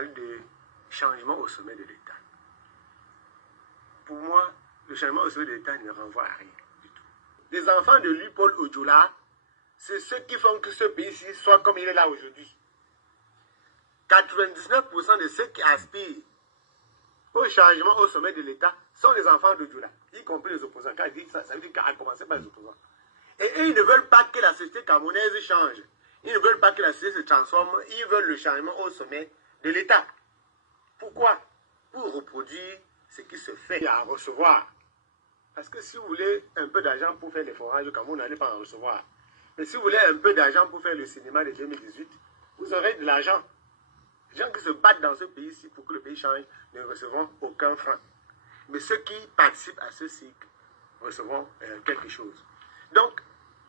parlé de changement au sommet de l'État. Pour moi, le changement au sommet de l'État ne renvoie à rien du tout. Les enfants de lui, Paul Ojola, c'est ceux qui font que ce pays-ci soit comme il est là aujourd'hui. 99% de ceux qui aspirent au changement au sommet de l'État sont les enfants d'Ojola, y compris les opposants. Quand il dit ça, ça veut dire qu'à commencer par les opposants. Et eux, ils ne veulent pas que la société camerounaise change. Ils ne veulent pas que la société se transforme. Ils veulent le changement au sommet de l'État. Pourquoi? Pour reproduire ce qui se fait à recevoir. Parce que si vous voulez un peu d'argent pour faire les forages au Cameroun, vous n'allez pas en recevoir. Mais si vous voulez un peu d'argent pour faire le cinéma de 2018, vous aurez de l'argent. Les gens qui se battent dans ce pays-ci pour que le pays change ne recevront aucun franc. Mais ceux qui participent à ce cycle recevront quelque chose. Donc,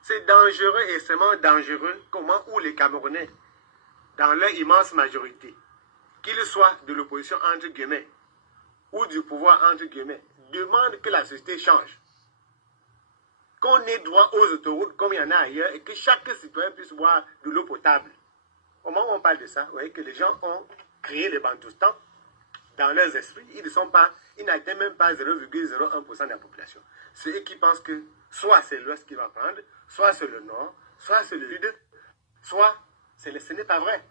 c'est dangereux et extrêmement dangereux comment où les Camerounais, dans leur immense majorité, qu'ils soient de l'opposition entre guillemets ou du pouvoir entre guillemets, demandent que la société change. Qu'on ait droit aux autoroutes comme il y en a ailleurs et que chaque citoyen puisse boire de l'eau potable. Au moment où on parle de ça, vous voyez que les gens ont créé les bantoustans dans leurs esprits. Ils n'atteignent même pas 0,01% de la population. C'est eux qui pensent que soit c'est l'Ouest qui va prendre, soit c'est le Nord, soit c'est le Sud, soit ce n'est pas vrai.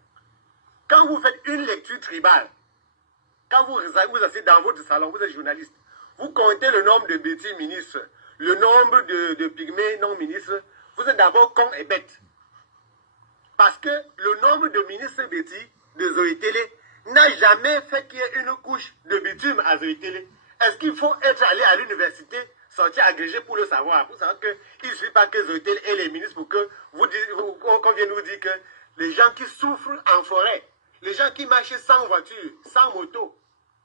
Quand vous faites une lecture tribale, quand vous asseyez dans votre salon, vous êtes journaliste, vous comptez le nombre de petits ministres, le nombre de pygmées non-ministres, vous êtes d'abord con et bête. Parce que le nombre de ministres bêtis de Zoé-Télé n'a jamais fait qu'il y ait une couche de bitume à Zoé-Télé. Est-ce qu'il faut être allé à l'université, sortir agrégé pour le savoir? Pour savoir qu'il ne suffit pas que Zoé-Télé ait les ministres pour que qu'on vienne nous dire que les gens qui souffrent en forêt, les gens qui marchent sans voiture, sans moto,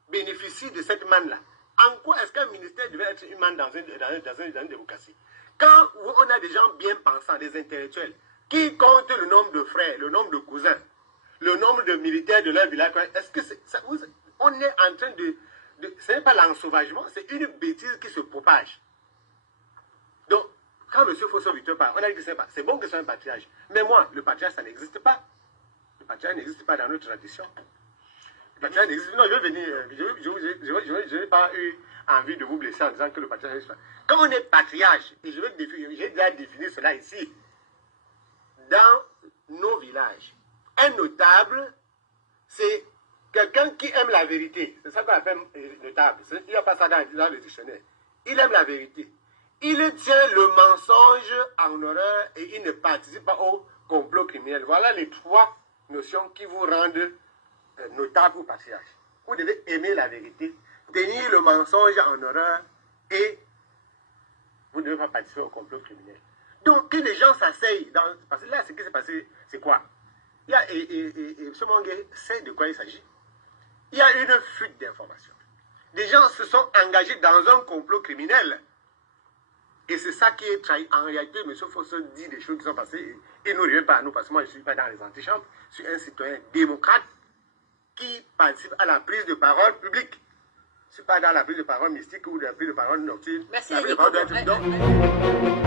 bénéficient de cette manne-là. En quoi est-ce qu'un ministère devait être une manne dans une démocratie? Quand on a des gens bien pensants, des intellectuels, qui comptent le nombre de frères, le nombre de cousins, le nombre de militaires de leur village, est-ce que on est en train ce n'est pas l'ensauvagement, c'est une bêtise qui se propage. Donc, quand M. Fosso Victor parle, on a dit que c'est bon que ce soit un patriarche. Mais moi, le patriarche, ça n'existe pas. Le patriarche n'existe pas dans notre tradition. Le patriarche n'existe pas. Non, je vais venir, je n'ai pas eu envie de vous blesser en disant que le patriarche n'existe pas. Quand on est patriarche, et j'ai déjà défini cela ici, dans nos villages, un notable, c'est quelqu'un qui aime la vérité. C'est ça qu'on appelle notable. Il n'y a pas ça dans le dictionnaire. Il aime la vérité. Il tient le mensonge en horreur et il ne participe pas au complot criminel. Voilà les trois notions qui vous rendent notable ou patriarche. Vous devez aimer la vérité, tenir le mensonge en horreur et vous ne devez pas participer au complot criminel. Donc, que les gens s'asseyent, parce que là, ce qui s'est passé, c'est quoi? Ce Mangué sait de quoi il s'agit. Il y a une fuite d'informations. Des gens se sont engagés dans un complot criminel. Et c'est ça qui est trahi. En réalité, M. Fosso dit des choses qui sont passées et ne revient pas à nous, parce que moi, je ne suis pas dans les antichambres. Je suis un citoyen démocrate qui participe à la prise de parole publique. Je ne suis pas dans la prise de parole mystique ou de la prise de parole nocturne. Merci. La prise de parole doit être...